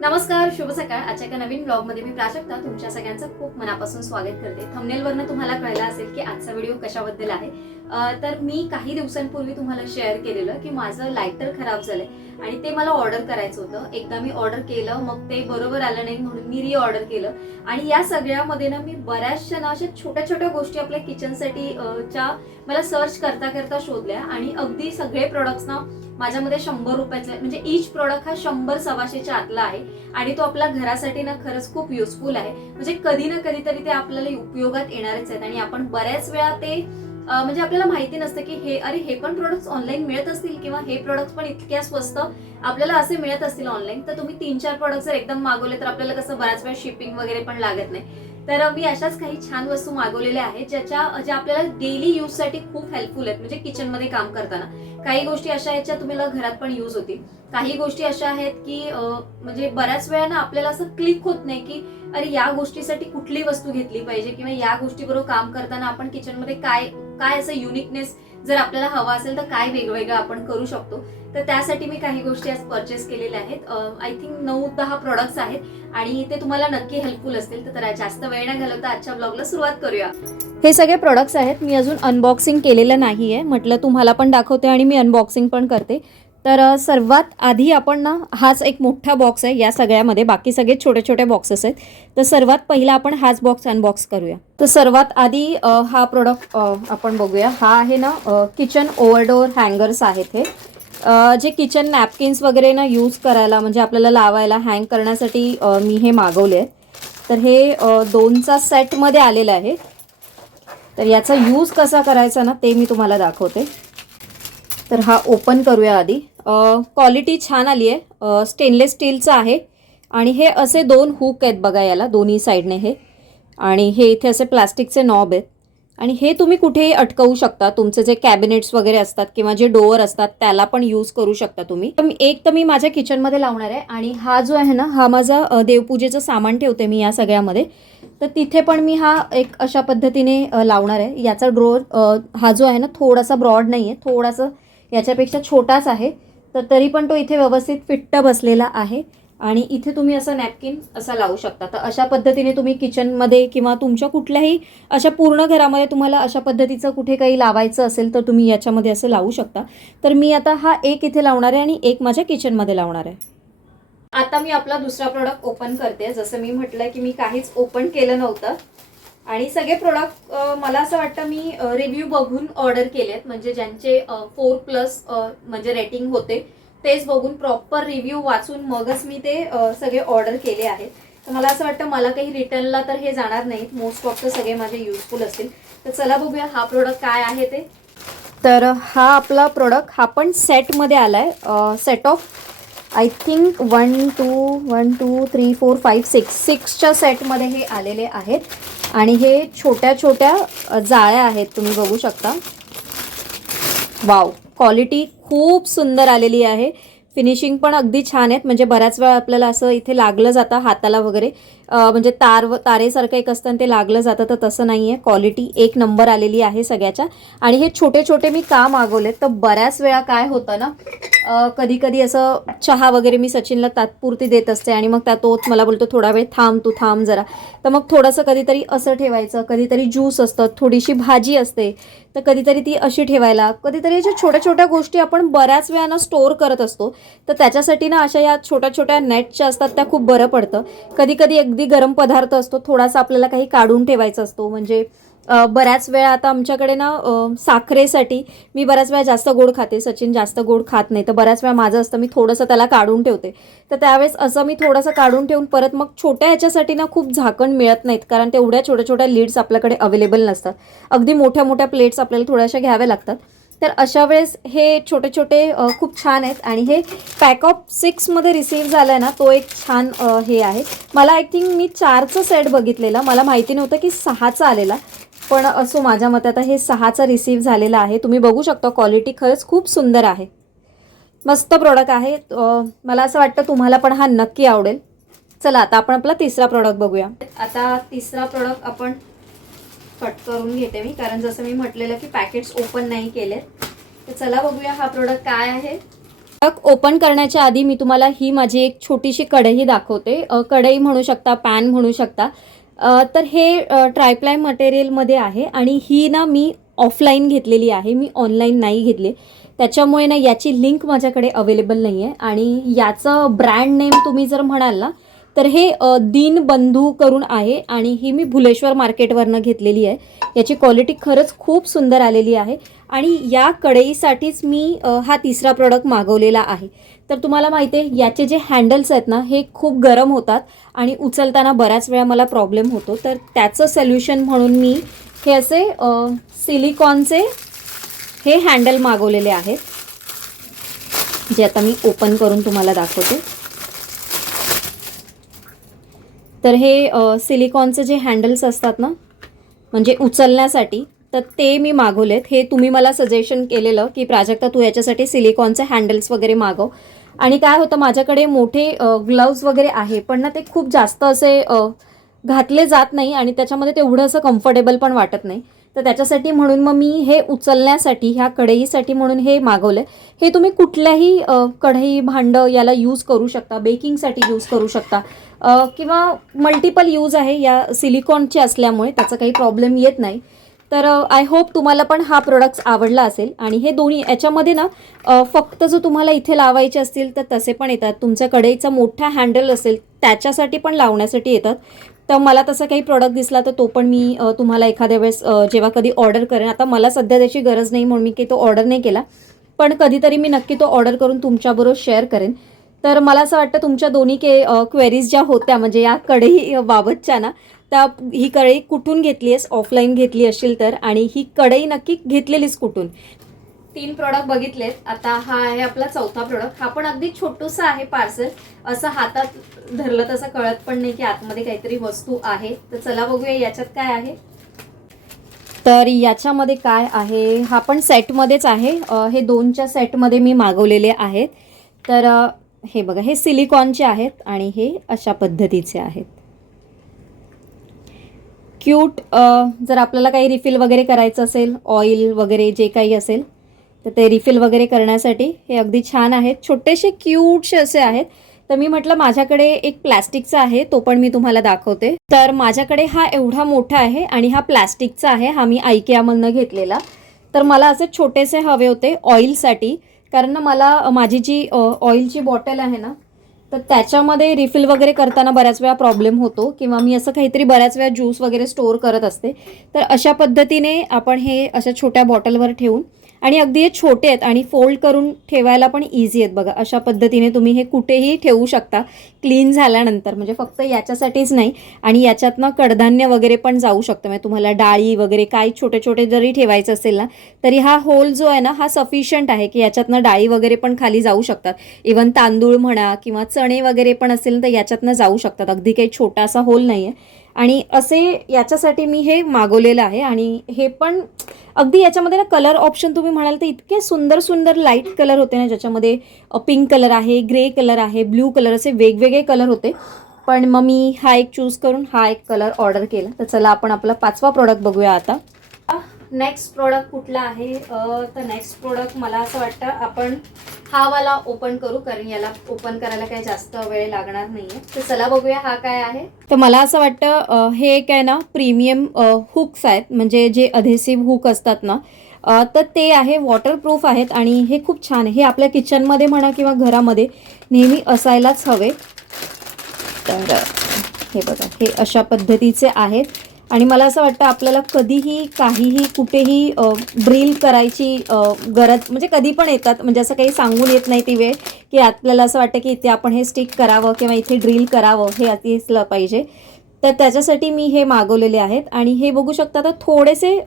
नमस्कार, शुभ सकाळ. आजच्या एका नवीन ब्लॉगमध्ये मी प्राजक्ता तुमच्या सगळ्यांचं खूप मनापासून स्वागत करते. थंबनेलवरनं तुम्हाला कळलं असेल की आजचा व्हिडिओ कशाबद्दल आहे. तर मी काही दिवसांपूर्वी तुम्हाला शेअर केलेलं की माझं लायटर खराब झालंय आणि ते मला ऑर्डर करायचं होतं. एकदा मी ऑर्डर केलं, मग ते बरोबर आलं नाही म्हणून मी ऑर्डर केलं. आणि या सगळ्यामध्ये ना मी बऱ्याचशा ना अशा छोट्या छोट्या गोष्टी आपल्या किचनसाठी च्या मला सर्च करता करता शोधल्या आणि अगदी सगळे प्रोडक्ट्स ना माझ्यामध्ये 100 रुपयाचे, म्हणजे ईच प्रोडक्ट हा 100-125च्या आतला आहे आणि तो आपल्या घरासाठी ना खरंच खूप युजफुल आहे. म्हणजे कधी ना कधीतरी ते आपल्याला उपयोगात येणारच आहेत आणि आपण बऱ्याच वेळा ते म्हणजे आपल्याला माहिती नसतं की हे पण प्रोडक्ट्स ऑनलाईन मिळत असतील किंवा हे प्रोडक्ट्स पण इतक्या स्वस्त आपल्याला असे मिळत असतील ऑनलाईन. तर तुम्ही 3-4 प्रोडक्ट जर एकदम मागवले तर आपल्याला कसं बऱ्याच वेळा शिपिंग वगैरे पण लागत नाही. तर मी अशाच काही छान वस्तू मागवलेल्या आहेत ज्या आपल्याला डेली यूज साठी खूप हेल्पफुल आहेत. म्हणजे किचन मध्ये काम करताना काही गोष्टी अशा आहेत ज्या तुम्हाला घरात पण यूज होतील. काही गोष्टी अशा आहेत की म्हणजे बऱ्याच वेळा ना आपल्याला असं क्लिक होत नाही की अरे या गोष्टीसाठी कुठली वस्तू घेतली पाहिजे किंवा या गोष्टीबरोबर काम करताना आपण किचनमध्ये काय काय असं युनिकनेस जर आपल्याला हवा असेल तर काय वेगवेगळं आपण करू शकतो. तर त्यासाठी मी काही गोष्टी आज परचेस केलेल्या आहेत. आय थिंक 9-10 प्रोडक्ट्स आहेत आणि ते तुम्हाला नक्की हेल्पफुल असतील. तर जास्त वेळ न घालवता आजच्या ब्लॉगला सुरुवात करूया. हे सगळे प्रोडक्ट्स आहेत. मी अजून अनबॉक्सिंग केलेलं नाहीये, म्हटलं तुम्हाला पण दाखवते आणि मी अनबॉक्सिंग पण करते. तर सर्वात आधी आपण ना हाच एक मोठा बॉक्स आहे या सगळ्यामध्ये, बाकी सगळे छोटे छोटे बॉक्सेस आहेत. तर सर्वात पहिला आपण हाच बॉक्स अनबॉक्स करूया. तर सर्वात आधी हा प्रोडक्ट आपण बघूया. हा आहे ना किचन ओव्हरडोअर हँगर्स आहेत. हे जे किचन नॅपकिन्स वगैरे ना यूज करायला, म्हणजे आपल्याला लावायला हँग करण्यासाठी मी हे मागवले. तर हे 2चा सेटमध्ये आलेलं आहे. तर याचा यूज कसा करायचा ना ते मी तुम्हाला दाखवते. तर हा ओपन करूया आधी. क्वालिटी छान आली आहे. स्टेनलेस स्टीलचं आहे आणि हे असे 2 हुक आहेत बघा याला दोन्ही साईडने हे. आणि हे इथे असे प्लास्टिकचे नॉब आहेत आणि हे तुम्ही कुठेही अटकवू शकता. तुमचे जे कॅबिनेट्स वगैरे असतात किंवा जे डोअर असतात त्याला पण यूज करू शकता तुम्ही. एक तर मी माझ्या किचनमध्ये लावणार आहे आणि हा जो आहे ना हा माझा देवपूजेचं सामान ठेवते मी या सगळ्यामध्ये. तर तिथे पण मी हा एक अशा पद्धतीने लावणार आहे. याचा ड्रोअर हा जो आहे ना थोडासा ब्रॉड नाही आहे, थोडासा याच्यापेक्षा छोटाच आहे. तर तरी पण तो इथे व्यवस्थित फिट्ट बसलेला आहे आणि इथे तुम्ही असं नॅपकिन असा लावू शकता. तर अशा पद्धतीने तुम्ही किचनमध्ये किंवा तुमच्या कुठल्याही अशा पूर्ण घरामध्ये तुम्हाला अशा पद्धतीचं कुठे काही लावायचं असेल तर तुम्ही याच्यामध्ये असं लावू शकता. तर मी आता हा एक इथे लावणार आहे आणि एक माझ्या किचनमध्ये लावणार आहे. आता मी आपला दुसरा प्रोडक्ट ओपन करते. जसं मी म्हटलं की मी काहीच ओपन केलं नव्हतं आणि सगळे प्रोडक्ट मला असं वाटतं मी रिव्ह्यू बघून ऑर्डर केलेत. म्हणजे ज्यांचे 4+ म्हणजे रेटिंग होते तेच बघून प्रॉपर रिव्ह्यू वाचून मगच मी ते सगळे ऑर्डर केले आहेत. तर मला असं वाटतं मला काही रिटर्नला तर हे जाणार नाहीत. मोस्ट ऑफ द सगळे माझे युजफुल असतील. तर चला बघूया हा प्रोडक्ट काय आहे ते. तर हा आपला प्रोडक्ट हा पण सेटमध्ये आला आहे. सेट ऑफ आय थिंक 1 2 3 4 5 6च्या सेटमध्ये हे आलेले आहेत आणि हे छोट्या छोट्या जाळ्या आहेत, तुम्ही बघू शकता. वाव, क्वालिटी खूप सुंदर आलेली आहे. फिनिशिंग पण अगदी छान आहेत. म्हणजे बऱ्याच वेळा आपल्याला असं इथे लागलं जातं हाताला वगैरे, म्हणजे तारेसारखं एक असतं ते लागलं जातं, तर तसं नाही आहे. क्वालिटी एक नंबर आलेली आहे सगळ्याच्या. आणि हे छोटे छोटे मी का मागवले तर बऱ्याच वेळा काय होतं ना कधी कधी असं चहा वगैरे मी सचिनला तात्पुरती देत असते आणि मग तोच मला बोलतो थोडा वेळ थांब, तू थांब जरा. तर मग थोडंसं कधीतरी असं ठेवायचं, कधीतरी ज्यूस असतं, थोडीशी भाजी असते तर कधीतरी ती अशी ठेवायला, कधीतरी अशा छोट्या छोट्या गोष्टी आपण बऱ्याच वेळानं स्टोअर करत असतो. तर त्याच्यासाठी ना अशा या छोट्या छोट्या नेटच्या असतात त्या खूप बरं पडतं. कधी कधी अगदी गरम पदार्थ असतो, थोडासा आपल्याला काही काढून ठेवायचा असतो. म्हणजे बऱ्याच वेळा आता आमच्याकडे ना साखरेसाठी मी बऱ्याच वेळा जास्त गोड खाते, सचिन जास्त गोड खात नाही. तर बऱ्याच वेळा माझं असतं मी थोडंसं त्याला काढून ठेवते. तर त्यावेळेस असं मी थोडंसं काढून ठेवून परत मग छोट्या ह्याच्यासाठी ना खूप झाकण मिळत नाहीत, कारण तेवढ्या छोट्या छोट्या लीड्स आपल्याकडे अवेलेबल नसतात. अगदी मोठ्या मोठ्या प्लेट्स आपल्याला थोड्याशा घ्याव्या लागतात. तर अशा वेळेस हे छोटे छोटे खूप छान आहेत. आणि हे पॅक ऑफ 6मध्ये रिसीव्ह झालं आहे ना, तो एक छान हे आहे. मला आय थिंक मी 4चा सेट बघितलेला, मला माहिती नव्हतं की 6चा आलेला. पण असो, माझ्या मते आता हे 6चा रिसीव्ह झालेला आहे. तुम्ही बघू शकता क्वालिटी खरंच खूप सुंदर आहे. मस्त प्रोडक्ट आहे. मला असं वाटतं तुम्हाला पण हा नक्की आवडेल. चला आता आपण आपला तिसरा प्रोडक्ट बघूया. आता तिसरा प्रोडक्ट आपण कट करून घेते मी, कारण जसं मी म्हटलेलं की पॅकेट्स ओपन नाही केले. तर चला बघूया हा प्रोडक्ट काय आहे. ओपन करण्याच्या आधी मी तुम्हाला ही माझी एक छोटीशी कढई दाखवते. कढई म्हणू शकता, पॅन म्हणू शकता. तर हे ट्रायप्लाय मटेरियलमध्ये आहे आणि ही ना मी ऑफलाईन घेतलेली आहे, मी ऑनलाईन नाही घेतली. त्याच्यामुळे ना याची लिंक माझ्याकडे अवेलेबल नाही आहे. आणि याचं ब्रँड नेम तुम्ही जर म्हणाल ना तर हे दीनबंधू करून आहे आणि ही मी भुलेश्वर मार्केटवरनं घेतलेली आहे. याची क्वालिटी खरंच खूप सुंदर आलेली आहे. आणि या कढईसाठीच मी हा तिसरा प्रोडक्ट मागवलेला आहे. तर तुम्हाला माहिती आहे याचे जे हँडल्स आहेत ना हे खूप गरम होतात आणि उचलताना बऱ्याच वेळा मला प्रॉब्लेम होतो. तर त्याचं सोल्युशन म्हणून मी हे असे सिलिकॉनचे हे हँडल मागवलेले आहेत, जे आता मी ओपन करून तुम्हाला दाखवते. तर हे सिलिकॉनचे जे हँडल्स असतात ना म्हणजे उचलण्यासाठी, तर ते मी मागवलेत. हे तुम्ही मला सजेशन केलेलं की प्राजक्ता तू याच्यासाठी सिलिकॉनचे हँडल्स वगैरे मागव. आणि काय होतं माझ्याकडे मोठे ग्लव्ज वगैरे आहे पण ना ते खूप जास्त असे घातले जात नाही आणि त्याच्यामध्ये तेवढं असं कम्फर्टेबल पण वाटत नाही. तर त्याच्यासाठी म्हणून मग मी हे उचलण्यासाठी ह्या कढईसाठी म्हणून हे मागवलं. हे तुम्ही कुठल्याही कढई भांडं याला यूज करू शकता, बेकिंगसाठी यूज करू शकता किंवा मल्टिपल यूज आहे या सिलिकॉनचे असल्यामुळे त्याचा काही प्रॉब्लेम येत नाही. तर आय होप तुम्हाला पण हा प्रोडक्ट आवडला असेल. आणि हे दोन्ही याच्यामध्ये ना फक्त जो तुम्हाला इथे लावायचे असतील तर तसे पण येतात. तुमच्या कढईचा मोठा हँडल असेल त्याच्यासाठी पण लावण्यासाठी येतात. तर मला तसा काही प्रोडक्ट दिसला तर तो पण मी तुम्हाला एखाद्या वेळेस जेव्हा कधी ऑर्डर करेन. आता मला सध्या त्याची गरज नाही म्हणून मी काही तो ऑर्डर नाही केला, पण कधीतरी मी नक्की तो ऑर्डर करून तुमच्याबरोबर शेअर करेन. तर मला असं वाटतं तुमच्या दोन्ही क्वेरीज ज्या होत्या म्हणजे या कढई बाबतच्या ना, त्या ही कढई कुठून घेतली आहेस, ऑफलाईन घेतली असेल तर, आणि ही कढई नक्की घेतलेलीच कुठून. 3 प्रोडक्ट बघितलेत. आता हा आहे आपला चौथा प्रोडक्ट. हा पण अगदी छोटूसा आहे पार्सल. असं हातात धरलं तसं कळत पण नाही की आतमध्ये काहीतरी वस्तू आहे. तर चला बघूया याच्यात काय आहे. तर याच्यामध्ये काय आहे, हा पण सेटमध्येच आहे. हे 2च्या सेटमध्ये मी मागवलेले आहेत. तर हे बघा, हे सिलिकॉनचे आहेत आणि हे अशा पद्धतीचे आहेत. क्यूट. जर आपल्याला काही रिफिल वगैरे करायचं असेल, ऑइल वगैरे जे काही असेल तर ते रिफिल वगैरे करण्यासाठी हे अगदी छान आहेत. छोटेसे क्यूटसे असे आहेत. तर मी म्हटलं माझ्याकडे एक प्लॅस्टिकचा आहे, तो पण मी तुम्हाला दाखवते. तर माझ्याकडे हा एवढा मोठा आहे आणि हा प्लॅस्टिकचा आहे. हा मी आयकियामधनं घेतलेला. तर मला असे छोटेसे हवे होते ऑइलसाठी, कारण ना मला माझी जी ऑइलची बॉटल आहे ना तर त्याच्यामध्ये रिफिल वगैरे करताना बऱ्याच वेळा प्रॉब्लेम होतो किंवा मी असं काहीतरी बऱ्याच वेळा ज्यूस वगैरे स्टोअर करत असते. तर अशा पद्धतीने आपण हे अशा छोट्या बॉटलवर ठेवून, आणि अगदी हे छोटे आहेत आणि फोल्ड करून ठेवायला पण इझी आहेत. बघा अशा पद्धतीने तुम्ही हे कुठेही ठेवू शकता क्लीन झाल्यानंतर. म्हणजे फक्त याच्यासाठीच नाही, आणि याच्यातनं कडधान्य वगैरे पण जाऊ शकतं. म्हणजे तुम्हाला डाळी वगैरे काही छोटे छोटे जरी ठेवायचं असेल ना तरी हा होल जो आहे ना हा सफिशियंट आहे की याच्यातनं डाळी वगैरे पण खाली जाऊ शकतात. इवन तांदूळ म्हणा किंवा चणे वगैरे पण असेल तर याच्यातनं जाऊ शकतात. अगदी काही छोटासा होल नाही आहे. आणि असे याच्यासाठी मी हे मागवलेलं आहे. आणि हे पण अगदी याच्यामध्ये ना कलर ऑप्शन तुम्ही म्हणाल तर इतके सुंदर सुंदर लाईट कलर होते ना, ज्याच्यामध्ये पिंक कलर आहे, ग्रे कलर आहे, ब्ल्यू कलर, असे वेगवेगळे कलर होते. पण मग मी हा एक चूज करून हा एक कलर ऑर्डर केला. तर चला आपण आपला 5वा प्रोडक्ट बघूया आता. नेक्स्ट प्रोडक्ट कुठला आहे, तर नेक्स्ट प्रोडक्ट मला असं वाटतं आपण हा वाला ओपन करू, कारण याला ओपन करायला काही जास्त वेळ लागणार नाहीये. तर चला बघूया हा काय आहे. तर मला असं वाटतं हे काय ना प्रीमियम हुक्स आहेत, म्हणजे जे अधेसिव्ह हुक असतात ना तर ते आहे, वॉटरप्रूफ आहेत आणि हे खूप छान आहे. हे आपल्या किचनमध्ये म्हणा किंवा घरामध्ये नेहमी असायलाच हवे. तर हे बघा, हे अशा पद्धतीचे आहेत. आणि मला असं वाटतं आपल्याला कधीही काहीही कुठेही ड्रिल करायची गरज म्हणजे कधी पण येतात, म्हणजे असं काही सांगून येत नाही ती वेळ की आपल्याला असं वाटतं की इथे आपण हे स्टिक करावं किंवा इथे ड्रिल करावं, हे असलं पाहिजे. तर त्याच्यासाठी मी हे मागवलेले आहेत. आणि हे बघू शकता तर थोडेसे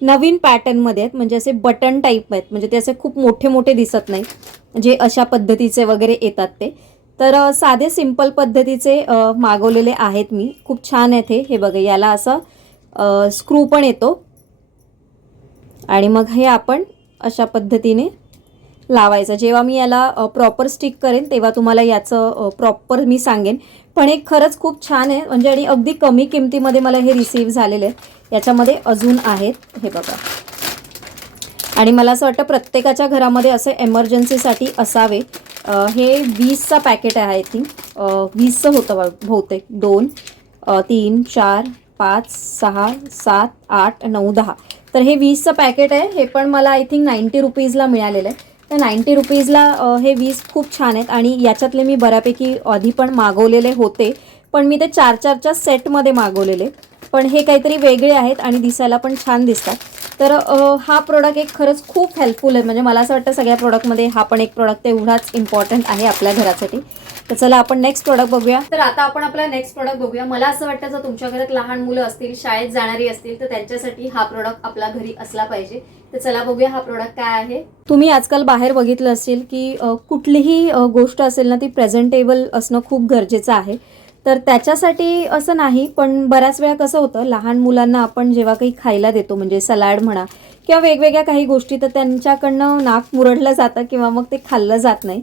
नवीन पॅटर्नमध्ये आहेत, म्हणजे असे बटन टाईप आहेत, म्हणजे ते असे खूप मोठे मोठे दिसत नाही, जे अशा पद्धतीचे वगैरे येतात ते. तर साधे सिंपल पद्धतीचे मागवलेले आहेत मी. खूप छान आहेत हे बघा, याला असं स्क्रू पण येतो आणि मग हे आपण अशा पद्धतीने लावायचं. जेव्हा मी याला प्रॉपर स्टिक करेन तेव्हा तुम्हाला याचं प्रॉपर मी सांगेन. पण हे खरंच खूप छान आहे, म्हणजे आणि अगदी कमी किमतीमध्ये मला हे रिसीव्ह झालेले आहे. याच्यामध्ये अजून आहेत हे बघा, आणि मला असं वाटतं प्रत्येकाच्या घरामध्ये असे एमर्जन्सीसाठी असावे. हे 20चा पॅकेट आहे आय थिंक. 20चं होतं बहुतेक. 2 3 4 5 6 7 8 9 10. तर हे 20चं पॅकेट आहे. हे पण मला आय थिंक 90 रुपीजला मिळालेलं आहे. तर 90 रुपीजला हे 20 खूप छान आहेत. आणि याच्यातले मी बऱ्यापैकी आधी पण मागवलेले होते, पण मी ते 4-4च्या सेटमध्ये मागवलेले. पण हे काहीतरी वेगळे आहेत आणि दिसायला पण छान दिसतात. तर हा प्रोडक्ट एक खरंच खूप हेल्पफुल आहे. म्हणजे मला असं वाटतं सगळ्या प्रोडक्टमध्ये हा पण एक प्रोडक्ट एवढाच इम्पॉर्टंट आहे आपल्या घरासाठी. तर चला आपण नेक्स्ट प्रोडक्ट बघूया. तर आता आपण आपला नेक्स्ट प्रोडक्ट बघूया. मला असं वाटतं जर तुमच्या घरात लहान मुलं असतील, शाळेत जाणारी असतील, तर त्यांच्यासाठी हा प्रोडक्ट आपल्या घरी असला पाहिजे. तर चला बघूया हा प्रोडक्ट काय आहे. तुम्ही आजकाल बाहेर बघितलं असेल की कुठलीही गोष्ट असेल ना ती प्रेझेंटेबल असणं खूप गरजेचं आहे. तर त्याच्यासाठी असं नाही, पण बऱ्याच वेळा कसं होतं लहान मुलांना आपण जेव्हा काही खायला देतो म्हणजे सलाड म्हणा किंवा वेगवेगळ्या काही गोष्टी, तर त्यांच्याकडनं नाक मुरडलं जातं किंवा मग ते खाल्लं जात नाही.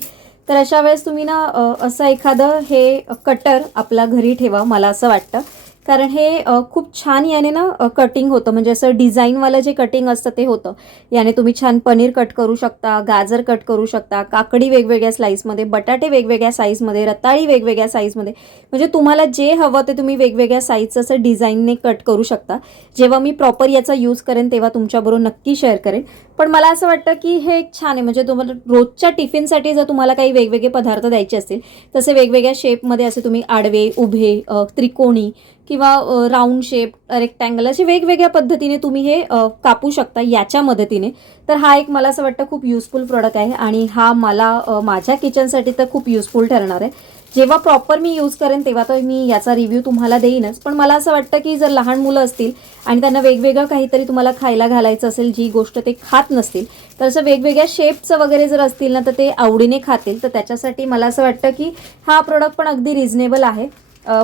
तर अशा वेळेस तुम्ही ना असं एखादं हे कटर आपल्या घरी ठेवा मला असं वाटतं. कारण हे खूप छान याने ना कटिंग होतं. म्हणजे असं डिझाईनवालं जे कटिंग असतं ते होतं. याने तुम्ही छान पनीर कट करू शकता, गाजर कट करू शकता, काकडी वेगवेगळ्या स्लाईसमध्ये, बटाटे वेगवेगळ्या साईजमध्ये, रताळी वेगवेगळ्या साईजमध्ये. म्हणजे तुम्हाला जे हवं ते तुम्ही वेगवेगळ्या साईजचं असं डिझाईनने कट करू शकता. जेव्हा मी प्रॉपर याचा यूज करेन तेव्हा तुमच्याबरोबर नक्की शेअर करेन. पण मला असं वाटतं की हे एक छान आहे. म्हणजे तुम्हाला रोजच्या टिफिनसाठी जर तुम्हाला काही वेगवेगळे पदार्थ द्यायचे असतील, तसे वेगवेगळ्या शेपमध्ये असे तुम्ही आडवे, उभे, त्रिकोणी किंवा राऊंड शेप, रेक्टँगल असे वेगवेगळ्या पद्धतीने तुम्ही हे कापू शकता याच्या मदतीने. तर हा एक मला असं वाटतं खूप युजफुल प्रोडक्ट आहे आणि हा मला माझ्या किचनसाठी तर खूप युजफुल ठरणार आहे. जेव्हा प्रॉपर मी यूज करेन तेव्हा तर मी याचा रिव्ह्यू तुम्हाला देईनच. पण मला असं वाटतं की जर लहान मुलं असतील आणि त्यांना वेगवेगळं काहीतरी तुम्हाला खायला घालायचं असेल, जी गोष्ट ते खात नसतील, तर असं वेगवेगळ्या शेपचं वगैरे जर असतील ना तर ते आवडीने खातील. तर त्याच्यासाठी मला असं वाटतं की हा प्रोडक्ट पण अगदी रिझनेबल आहे.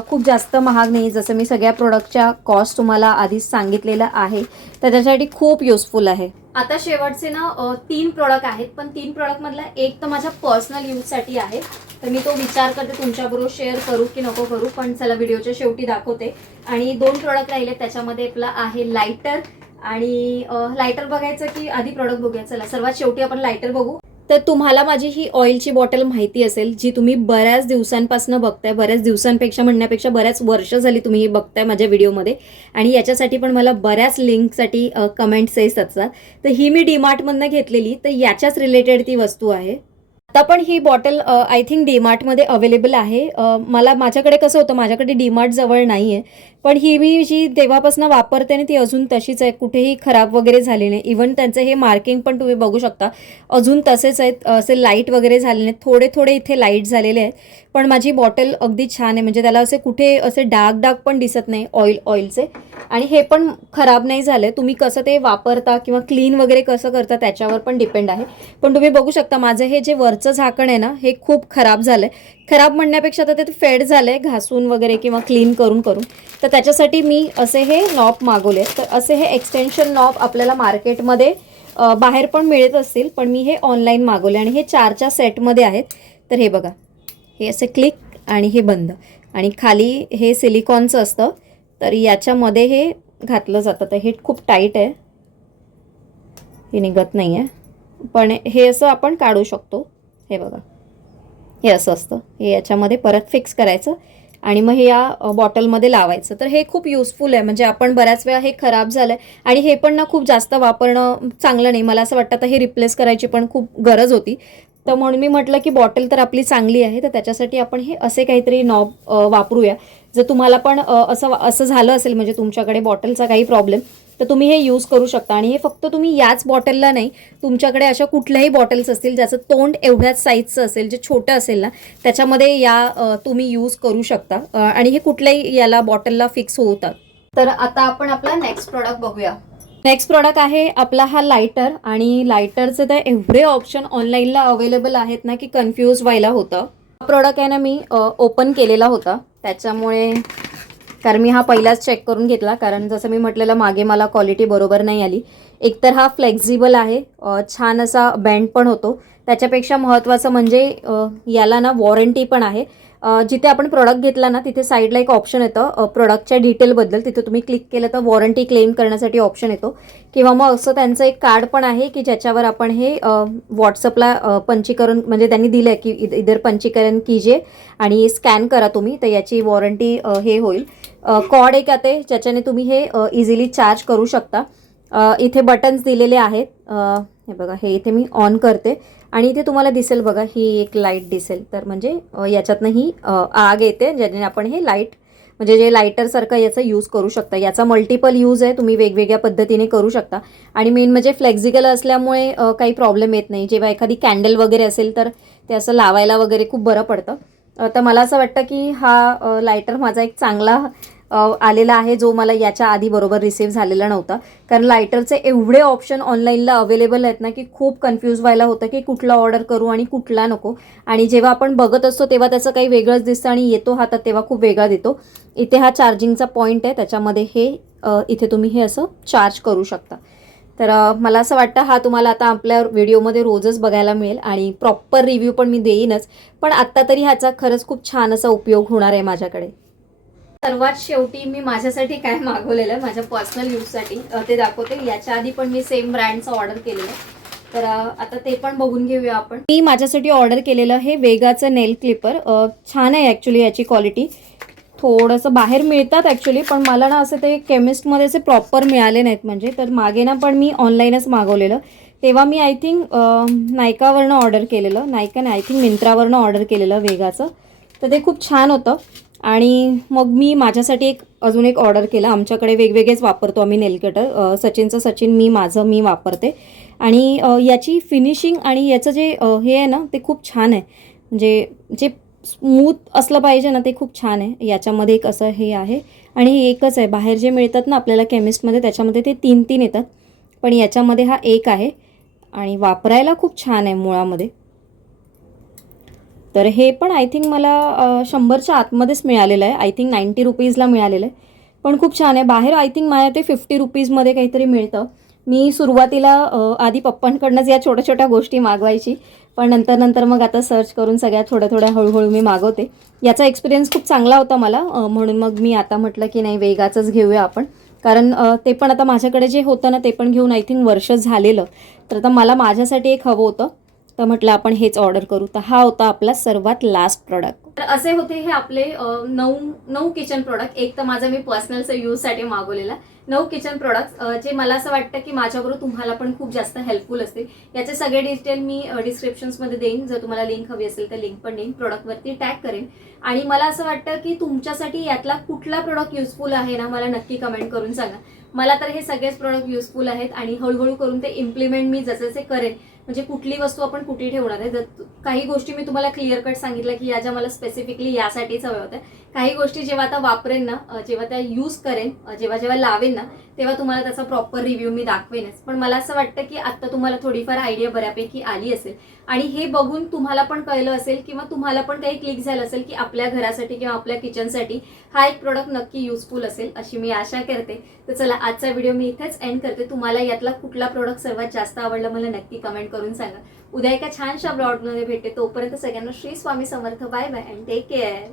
खूप जास्त महाग नाही. जसं मी सगळ्या प्रोडक्टच्या कॉस्ट तुम्हाला आधीच सांगितलेलं आहे. तर त्याच्यासाठी खूप युजफुल आहे. आता शेवटचे ना 3 प्रोडक्ट आहेत, पण 3 प्रोडक्टमधला एक तर माझ्या पर्सनल यूजसाठी आहे. तर मी तो विचार करते तुमच्याबरोबर शेअर करू की नको करू, पण चला व्हिडिओच्या शेवटी दाखवते. आणि 2 प्रोडक्ट राहिले त्याच्यामध्ये आपला आहे लायटर. आणि लायटर बघायचं की आधी प्रोडक्ट बघूया. चला सर्वात शेवटी आपण लायटर बघू. तर तुम्हाला माझी ही ऑइलची बॉटल माहिती असेल, जी तुम्ही बऱ्याच दिवसांपासून बघताय. बऱ्याच दिवसांपेक्षा म्हणण्यापेक्षा बऱ्याच वर्ष झाली तुम्ही ही बघताय माझ्या व्हिडिओमध्ये. आणि याच्यासाठी पण मला बऱ्याच लिंकसाठी कमेंट्स येत असतात. तर ही मी डीमार्टमधनं घेतलेली, तर याच्याच रिलेटेड ती वस्तू आहे. आता पण ही बॉटल आय थिंक डीमार्टमध्ये अवेलेबल आहे. माझ्याकडे कसं होतं, माझ्याकडे डीमार्ट जवळ नाही आहे. पण ही मी जी तेव्हापासून वापरते ना ती अजून तशीच आहे, कुठेही खराब वगैरे झाली नाही. इव्हन त्यांचं हे मार्किंग पण तुम्ही बघू शकता, अजून तसेच आहेत. असे लाईट वगैरे झाले नाहीत, थोडे थोडे इथे लाईट झालेले आहेत. पण माझी बॉटल अगदी छान आहे. म्हणजे त्याला असे कुठे असे डाग डाग पण दिसत नाही ऑइलचे. आणि हे पण खराब नाही झालं. तुम्ही कसं ते वापरता किंवा क्लीन वगैरे कसं करता त्याच्यावर पण डिपेंड आहे. पण तुम्ही बघू शकता माझं हे जे वरचं झाकण आहे ना हे खूप खराब झालंय. खराब म्हणण्यापेक्षा तर ते फेड झालंय घासून वगैरे किंवा क्लीन करून करून. तर त्याच्यासाठी मी असे हे नॉब मागवले. तर असे हे एक्सटेन्शन नॉब आपल्याला मार्केटमध्ये बाहेर पण मिळत असतील, पण मी हे ऑनलाईन मागवले आणि हे 4च्या सेटमध्ये आहेत. तर हे बघा, हे असे क्लिक आणि हे बंद आणि खाली हे सिलिकॉनचं असतं. तर याच्यामध्ये हे घातलं जातं. तर हे खूप टाईट आहे, हे निघत नाही आहे. पण हे असं आपण काढू शकतो. हे बघा, हे असं असतं. हे याच्यामध्ये परत फिक्स करायचं आणि मग हे या बॉटलमध्ये लावायचं. तर हे खूप युजफुल आहे. म्हणजे आपण बऱ्याच वेळा हे खराब झालं आहे आणि हे पण ना खूप जास्त वापरणं चांगलं नाही. मला असं वाटतं आता हे रिप्लेस करायची पण खूप गरज होती. तर म्हणून मी म्हटलं की बॉटल तर आपली चांगली आहे, तर त्याच्यासाठी आपण हे असे काहीतरी नॉब वापरूया. जर तुम्हाला पण असं झालं असेल म्हणजे तुमच्याकडे बॉटलचा काही प्रॉब्लेम, तर तुम्ही हे यूज करू शकता. आणि हे फक्त तुम्ही याच बॉटलला नाही, तुमच्याकडे अशा कुठल्याही बॉटल्स असतील ज्याचं तोंड एवढ्याच साईजचं असेल, जे छोटं असेल ना, त्याच्यामध्ये तुम्ही यूज करू शकता. आणि हे कुठल्याही याला बॉटलला फिक्स होतात. तर आता आपण आपला नेक्स्ट प्रोडक्ट बघूया. नेक्स्ट प्रोडक्ट आहे आपला हा लायटर. आणि लायटरचे तर एवढे ऑप्शन ऑनलाईनला अवेलेबल आहेत ना की कन्फ्यूज व्हायला होतं. हा प्रोडक्ट आहे ना मी ओपन केलेला होता, त्याच्यामुळे कारण मी हा पहिलाच चेक करून घेतला. कारण जसं मी म्हटलेलं मागे मला क्वालिटी बरोबर नाही आली. एकतर हा फ्लेक्झिबल आहे, छान असा बँड पण होतो. त्याच्यापेक्षा महत्त्वाचं म्हणजे याला ना वॉरंटी पण आहे. जिथे आपण प्रोडक्ट घेतला ना तिथे साईडला एक ऑप्शन येतं प्रोडक्टच्या डिटेलबद्दल. तिथे तुम्ही क्लिक केलं तर वॉरंटी क्लेम करण्यासाठी ऑप्शन येतो, किंवा मग असं त्यांचं एक कार्ड पण आहे की ज्याच्यावर आपण हे व्हॉट्सअपला पंचीकरण, म्हणजे त्यांनी दिलं आहे की इधर पंचीकरण कीजिए आणि स्कॅन करा तुम्ही, तर याची वॉरंटी हे होईल. कॉड एक येते ज्याच्याने तुम्ही हे इझिली चार्ज करू शकता. इथे बटन्स दिलेले आहेत. हे बघा, हे इथे मी ऑन करते आणि इथे तुम्हाला दिसेल बघा, ही एक लाईट दिसेल. तर म्हणजे याच्यातनं ही आग येते ज्याने आपण हे लाईट, म्हणजे जे लायटरसारखं याचा यूज करू शकता. याचा मल्टिपल यूज आहे, तुम्ही वेगवेगळ्या पद्धतीने करू शकता. आणि मेन म्हणजे फ्लेक्झिबल असल्यामुळे काही प्रॉब्लेम येत नाही. जेव्हा एखादी कॅन्डल वगैरे असेल तर ते असं लावायला वगैरे खूप बरं पडतं. तर मला असं वाटतं की हा लायटर माझा एक चांगला आलेला आहे, जो मला याच्या आधी बरोबर रिसीव्ह झालेला नव्हता. कारण लायटरचे एवढे ऑप्शन ऑनलाईनला अवेलेबल आहेत ना की खूप कन्फ्यूज व्हायला होतं की कुठला ऑर्डर करू आणि कुठला नको. आणि जेव्हा आपण बघत असतो तेव्हा त्याचं काही वेगळंच दिसतं आणि येतो हातात तेव्हा खूप वेगळा देतो. इथे हा चार्जिंगचा पॉईंट आहे, त्याच्यामध्ये हे इथे तुम्ही हे असं चार्ज करू शकता. तर मला असं वाटतं हा तुम्हाला आता आपल्या व्हिडिओमध्ये रोजच बघायला मिळेल आणि प्रॉपर रिव्ह्यू पण मी देईनच. पण आत्ता तरी ह्याचा खरंच खूप छान असा उपयोग होणार आहे माझ्याकडे. सर्वात शेवटी मी माझ्यासाठी काय मागवलेलं आहे माझ्या पर्सनल यूजसाठी ते दाखवते. याच्या आधी पण मी सेम ब्रँडचं ऑर्डर केलेलं आहे, तर आता ते पण बघून घेऊया आपण. मी माझ्यासाठी ऑर्डर केलेलं हे वेगाचं नेल क्लिपर. छान आहे ॲक्च्युली याची क्वालिटी. थोडंसं बाहेर मिळतात ॲक्च्युली, पण मला ना असं ते केमिस्टमध्ये असे प्रॉपर मिळाले नाहीत. म्हणजे तर मागे ना पण मी ऑनलाईनच मागवलेलं, तेव्हा मी आय थिंक नायकावरनं ऑर्डर केलेलं, नायका नाही, आय थिंक मिंत्रावरनं ऑर्डर केलेलं वेगाचं. तर ते खूप छान होतं. आणि मग मी माझ्यासाठी अजून एक ऑर्डर केला. आमच्याकडे वेगवेगळेच वापरतो आम्ही नेल कटर. सचिनचं सचिन, मी वापरते. आणि याची फिनिशिंग आणि याचं जे हे आहे ना ते खूप छान आहे. म्हणजे जे स्मूथ असलं पाहिजे ना ते खूप छान आहे. याच्यामध्ये एक असं हे आहे आणि हे एकच आहे. बाहेर जे मिळतात ना आपल्याला केमिस्टमध्ये त्याच्यामध्ये ते 3 येतात, पण याच्यामध्ये हा एक आहे आणि वापरायला खूप छान आहे मुळामध्ये. तर हे पण आय थिंक मला 100च्या आतमध्येच मिळालेलं आहे. आय थिंक 90 रुपीजला मिळालेलं आहे, पण खूप छान आहे. बाहेर आय थिंक मला ते 50 रुपीजमध्ये काहीतरी मिळतं. मी सुरुवातीला आधी पप्पांकडनंच या छोट्या छोट्या गोष्टी मागवायची, पण नंतर मग आता सर्च करून सगळ्या थोड्या हळूहळू मी मागवते. याचा एक्सपिरियन्स खूप चांगला होता मला, म्हणून मग मी आता म्हटलं की नाही वेगाचंच घेऊया आपण. कारण ते पण आता माझ्याकडे जे होतं ना ते पण घेऊन आय थिंक वर्ष झालेलं. तर आता मला माझ्यासाठी एक हवं होतं, तर म्हटलं आपण हेच ऑर्डर करू. तर हा होता आपला सर्वात लास्ट प्रोडक्ट. तर असे होते हे आपले 9 किचन प्रोडक्ट. एक तर माझं मी पर्सनल यूजसाठी मागवलेला 9 किचन प्रोडक्ट्स, जे मला असं वाटतं की माझ्याबरोबर तुम्हाला पण खूप जास्त हेल्पफुल असतील. याचे सगळे डिटेल मी डिस्क्रिप्शन्समध्ये देईन. जर तुम्हाला लिंक हवी असेल तर लिंक पण देईन. प्रोडक्टवरती टॅग करेन. आणि मला असं वाटतं की तुमच्यासाठी यातला कुठला प्रोडक्ट युजफुल आहे ना मला नक्की कमेंट करून सांगा. मला तर हे सगळेच प्रोडक्ट युजफुल आहेत आणि हळूहळू करून ते इम्प्लिमेंट मी जसे करेन. म्हणजे कुठली वस्तू आपण कुठे ठेवणार आहे. जर काही गोष्टी मी तुम्हाला क्लिअर कट सांगितलं की या ज्या मला स्पेसिफिकली यासाठीच हव्या होत्या. काही गोष्टी जेव्हा आता वापरेन ना, जेव्हा त्या यूज करेन, जेव्हा लावेन ना, तेव्हा तुम्हाला त्याचा प्रॉपर रिव्ह्यू मी दाखवेनच. पण मला असं वाटतं की आता तुम्हाला थोडीफार आयडिया बऱ्यापैकी आली असेल आणि हे बघून तुम्हाला पण कळलं असेल किंवा तुम्हाला पण काही क्लिक झालं असेल की आपल्या घरासाठी किंवा आपल्या किचनसाठी हा एक प्रोडक्ट नक्की युजफुल असेल अशी मी आशा करते. तर चला, आजचा व्हिडिओ मी इथेच एंड करते. तुम्हाला यातला कुठला प्रोडक्ट सर्वात जास्त आवडला मला नक्की कमेंट करून सांगा. उद्या एका छानशा ब्लॉगमध्ये भेटते. तोपर्यंत सगळ्यांना Shri Swami Samarth. Bye bye and take care.